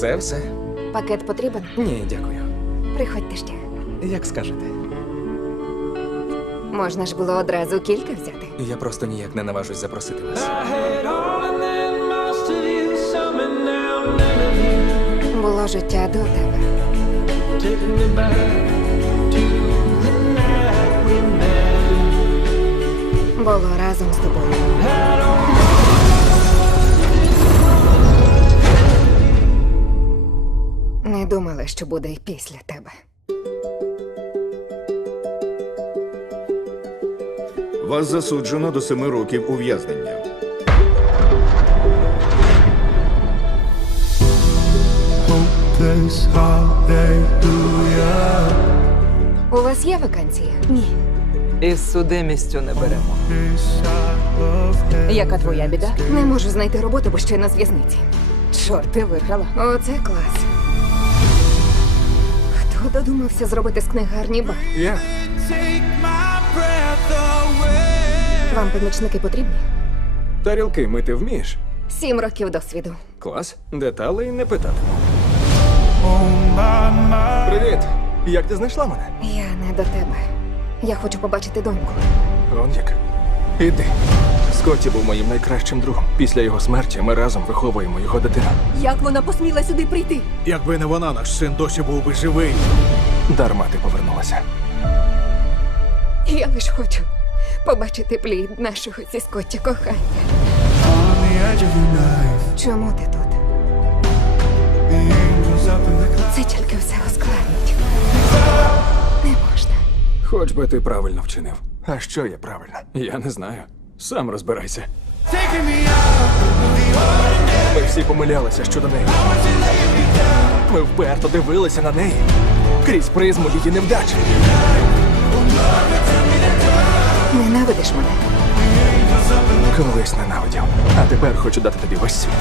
Це, це все. Пакет потрібен. Ні, дякую. Приходьте ще. Як скажете? Можна ж було одразу кілька взяти. Я просто ніяк не наважусь запросити вас. Було життя до тебе. Було разом з тобою. Думала, що буде і після тебе. Вас засуджено до семи років ув'язнення. У вас є вакансія? Ні. Із судимістю не беремо. Яка твоя біда? Не можу знайти роботу, бо ще на зв'язниці. Чорт, ти виграла. Оце клас. Думався зробити з книга Арніва. Yeah. Вам помічники потрібні? Тарілки, мити вмієш? Сім років досвіду. Клас. Деталей не питати. Oh, Привіт! Як ти знайшла мене? Я не до тебе. Я хочу побачити доньку. Гонвік, іди. Скотті був моїм найкращим другом. Після його смерті ми разом виховуємо його дитину. Як вона посміла сюди прийти? Якби не вона, наш син досі був би живий. Дарма ти повернулася. Я лише хочу побачити плід нашого зі скотті кохання. Чому ти тут? Це тільки все ускладнить. Не можна. Хоч би ти правильно вчинив. А що є правильно? Я не знаю. Сам розбирайся. Ми всі помилялися щодо неї. Ми вперто дивилися на неї крізь призму її невдачі. Ненавидиш мене. Колись ненавидів. А тепер хочу дати тобі весь світ.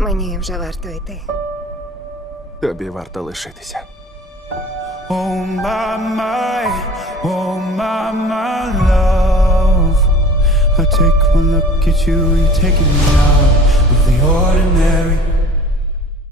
Мені вже варто йти. Тобі варто лишитися. Oh, my, my, oh my, my love. I Take one look at you, you're taking me out of the ordinary.